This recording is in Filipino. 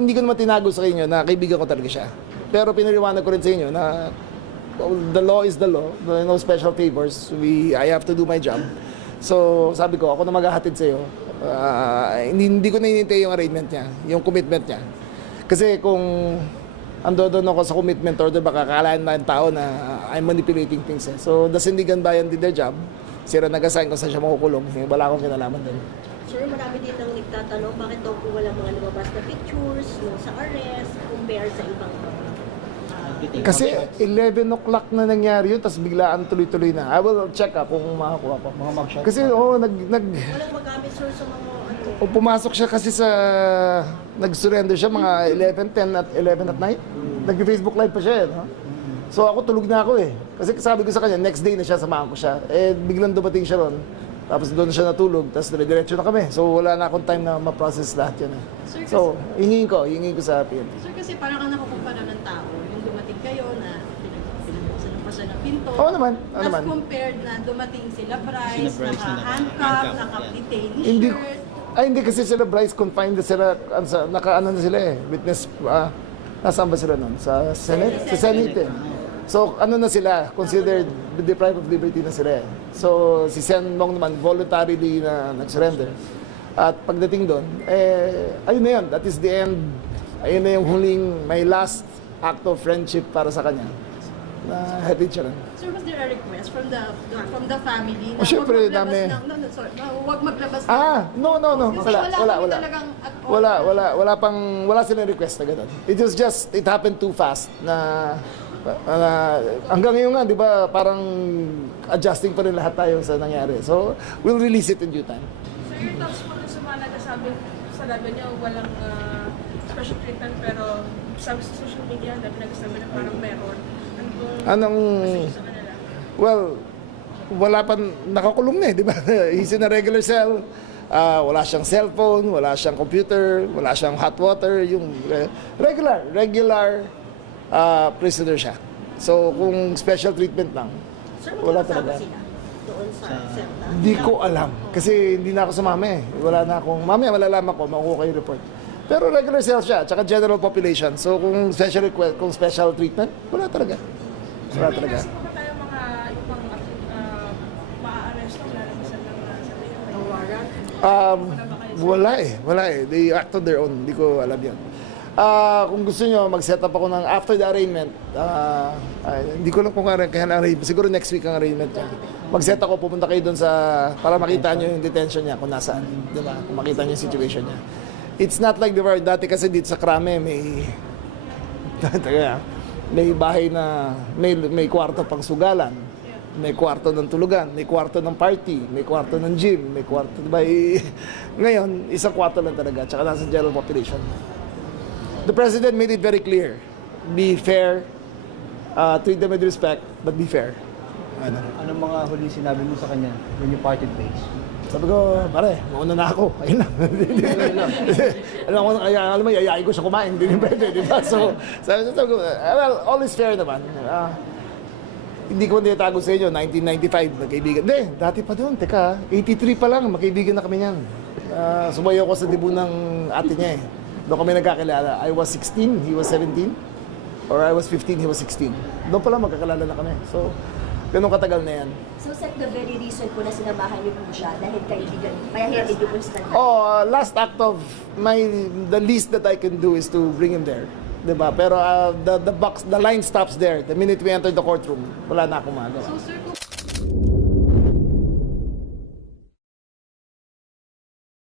hindi ko naman tinago sa inyo na kaibigan ko talaga siya. Pero pinaliwanag ko rin sa inyo na the law is the law. There are no special favors. I have to do my job. So sabi ko, ako na maghahatid sa iyo. Hindi ko na hinintay yung arraignment niya, yung commitment niya. Kasi kung ando doon ako sa commitment order, baka kakalaan na yung tao na I'm manipulating things. So the Sindigan Bayan did their job. Sila nag-assign kung saan siya makukulong. Wala akong kinalaman din. Sir, marami dito ang nagtatanong bakit daw po walang mga lumabas na pictures nung sa arrest compare sa ibang Kasi 11 o'clock na nangyari yun, tapos biglaan tuloy-tuloy na. I will check kung makakuha pa. Mga mugshot. Kasi walang magamit, sir, sa mga pumasok siya kasi sa nag-surrender siya mga 11:10 at 11 at night. Nag-Facebook live pa siya, no? So ako tulog na ako eh. Kasi sabi ko sa kanya, next day na siya, samahan ko siya. Eh biglang dumating siya ron. Tapos doon siya natulog, tapos dire-diretso na kami. So wala na akong time na ma-process lahat yan eh. Sir, So hingin ko sa PNP. Sir, kasi parang ang nakukumpara ng tao, yung dumating kayo na pinagbukasan ng pasan ng pinto. Oo naman, oo As naman. compared na dumating sila Bryce, Bryce na naka-handcuff, naka-handcuff. naka-detain Hindi, shirt. hindi kasi sila Bryce confined na sila, naka-ano na sila eh, witness, nasaan ba sila nun? Sa Senate? Sa Senate eh. So ano na sila, considered deprived of liberty na sila eh. So si Sen Mong naman voluntarily na nag-surrender. At pagdating doon, ayun na yun, that is the end. Ayun na yung huling, my last act of friendship para sa kanya. Na hatid siya rin. Sir, was there a request from the family na syempre, huwag maglabas dami. huwag maglabas No. Kasi Wala. kami talagang at all. Wala silang request na gano'n. It happened too fast na hanggang ngayon nga, di ba, parang adjusting pa rin lahat tayo sa nangyari. So, we'll release it in due time. So your thoughts po sa mga nagsasabi sa laban niya walang special treatment pero sabi sa social media dahil nagsasabi na parang meron. Anong, Sa kanila? well, wala pa, nakakulong na eh, di ba? He's in a regular cell. Wala siyang cellphone, wala siyang computer, wala siyang hot water, yung regular prisoner siya. So, kung special treatment lang, Sir, wala magkakasama talaga. sila doon sa selda? Hindi ko alam. Kasi hindi na ako sumama eh. Wala na akong, mamaya malalaman ko, makuha kayo report. Pero regular cell siya, tsaka general population. So kung special request, kung special treatment, wala talaga. Wala talaga. Kasi pa tayo mga ibang maa-arresto lalabasan ng sa warrant? Wala eh. They act on their own. Hindi ko alam yan. Kung gusto nyo, mag-set up ako ng after the arraignment. Hindi ko lang kung kaya na-arraignment. Siguro next week ang arraignment niya. Mag-set ako, pupunta kayo doon para makita nyo yung detention niya kung nasaan. Diba? Kung makita nyo yung situation niya. It's not like dati kasi dito sa Krame may bahay na may kwarto pang sugalan, may kwarto ng tulugan, may kwarto ng party, may kwarto ng gym, may kwarto, diba? Ngayon, isang kwarto lang talaga, tsaka nasa general population. The President made it very clear, be fair, treat them with respect, but be fair. Anong mga huli sinabi mo sa kanya when you parted ways? Sabi ko, pare, mauna na ako. Ayun lang. Alam mo, yayain ko siya kumain. Hindi pwede, di ba? So, sabi ko, well, all is fair naman. Hindi ko tinatago sa inyo, 1995, magkaibigan. Hindi, dati pa doon. Teka, 83 pa lang, magkaibigan na kami niyan. Sumayo ko sa debut ng ate niya eh. Doon kami nagkakilala. I was 16, he was 17. Or I was 15, he was 16. Doon pa lang magkakilala na kami. So, ganun katagal na yan. So, sir, the very reason po na sinamahan niyo po siya dahil kaibigan, kaya hindi niyo po siya. Last act of the least that I can do is to bring him there. Diba? Pero the line stops there. The minute we enter the courtroom, wala na akong magawa. So, sir, kung